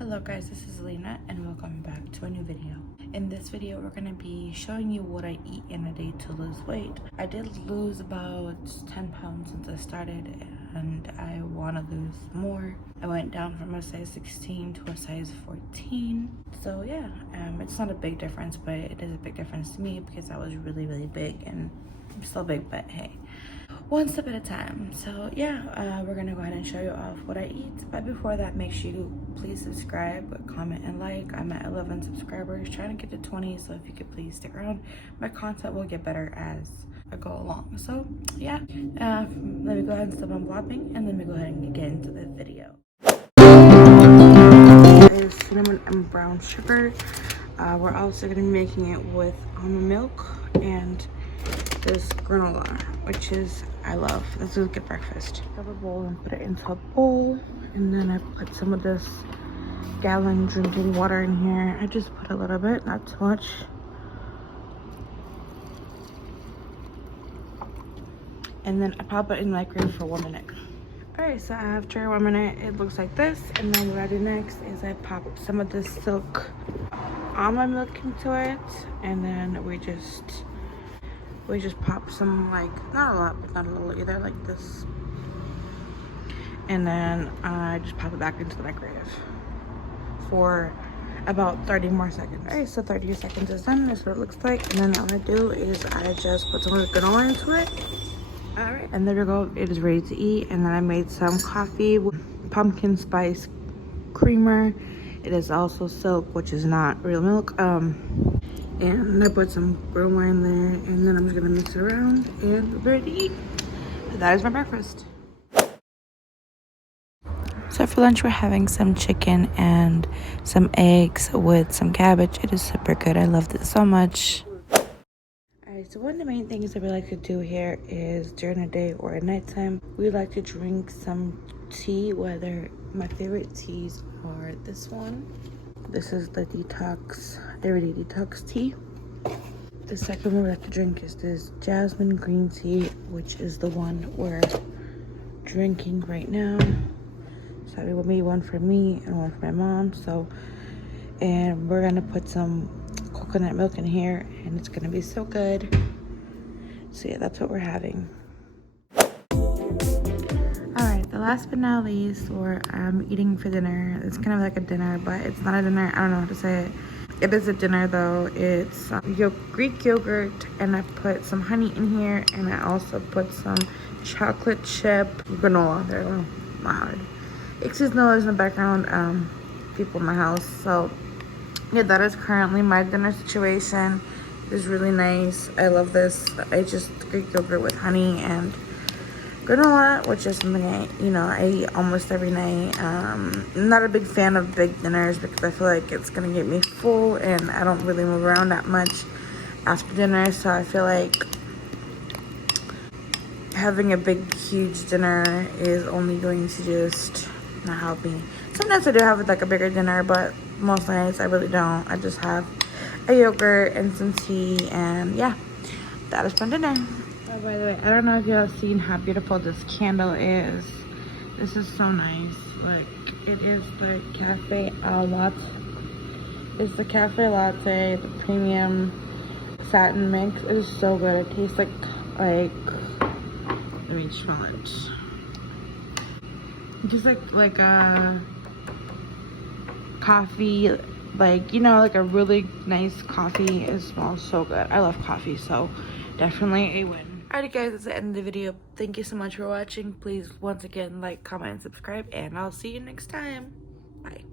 Hello guys, this is Lena and welcome back to a new video. In this video, we're going to be showing you what I eat in a day to lose weight. I did lose about 10 pounds since I started and I want to lose more. I went down from a size 16 to a size 14. So yeah, it's not a big difference, but it is a big difference to me because I was really big and I'm still big, but hey. One step at a time. So yeah, we're gonna go ahead and show you off what I eat, but before that, make sure you please subscribe, comment, and like. I'm at 11 subscribers, trying to get to 20, so if you could please stick around, my content will get better as I go along. So yeah, let me go ahead and stop on blabbing and let me go ahead and get into the video. Is cinnamon and brown sugar. We're also gonna be making it with almond milk and this granola, which is I love. This is a good breakfast. Grab a bowl and put it into a bowl, and then I put some of this gallon drinking water in here. I just put a little bit, not too much. And then I pop it in the microwave for 1 minute. Alright, so I have tried 1 minute. It looks like this, and then what I do next is I pop some of this silk almond milk into it, and then we just pop some, like, not a lot but not a little either, like this, and then I just pop it back into the microwave for about 30 more seconds. All right, so 30 seconds is done. That's what it looks like. And then all I do is I just put some of the granola into it. All right, and there we go. It is ready to eat. And then I made some coffee with pumpkin spice creamer. It is also silk, which is not real milk. And I put some granola in there, and then I'm just gonna mix it around and we're ready to eat. That is my breakfast. So for lunch, we're having some chicken and some eggs with some cabbage. It is super good. I love this so much. Alright, so one of the main things that we like to do here is during the day or at nighttime, we like to drink some tea, whether my favorite teas are this one. This is the Everyday Detox tea. The second one we like to drink is this jasmine green tea, which is the one we're drinking right now. So we made one for me and one for my mom. And we're gonna put some coconut milk in here, and it's gonna be so good. So yeah, that's what we're having. Alright, the last but not least, I'm eating for dinner. It's kind of like a dinner, but it's not a dinner. I don't know how to say it. It is a dinner though. It's Greek yogurt, and I put some honey in here, and I also put some chocolate chip granola. There, not hard. Excuse noise in the background. People in my house. So yeah, that is currently my dinner situation. It's really nice. I love this. I just Greek yogurt with honey and granola, which is something I eat almost every night. I'm not a big fan of big dinners because I feel like it's gonna get me full, and I don't really move around that much after dinner. So I feel like having a big, huge dinner is only going to just not help me. Sometimes I do have like a bigger dinner, but most nights I really don't. I just have a yogurt and some tea, and yeah, that is my dinner. Oh, by the way, I don't know if you have seen how beautiful this candle is. This is so nice. Like, it is the cafe latte. It's the cafe latte, the premium satin mix. It is so good. It tastes like let me smell it. It tastes like a coffee, like a really nice coffee. It smells so good. I love coffee, so definitely a win. Alright guys, that's the end of the video. Thank you so much for watching. Please once again like, comment, and subscribe, and I'll see you next time. Bye.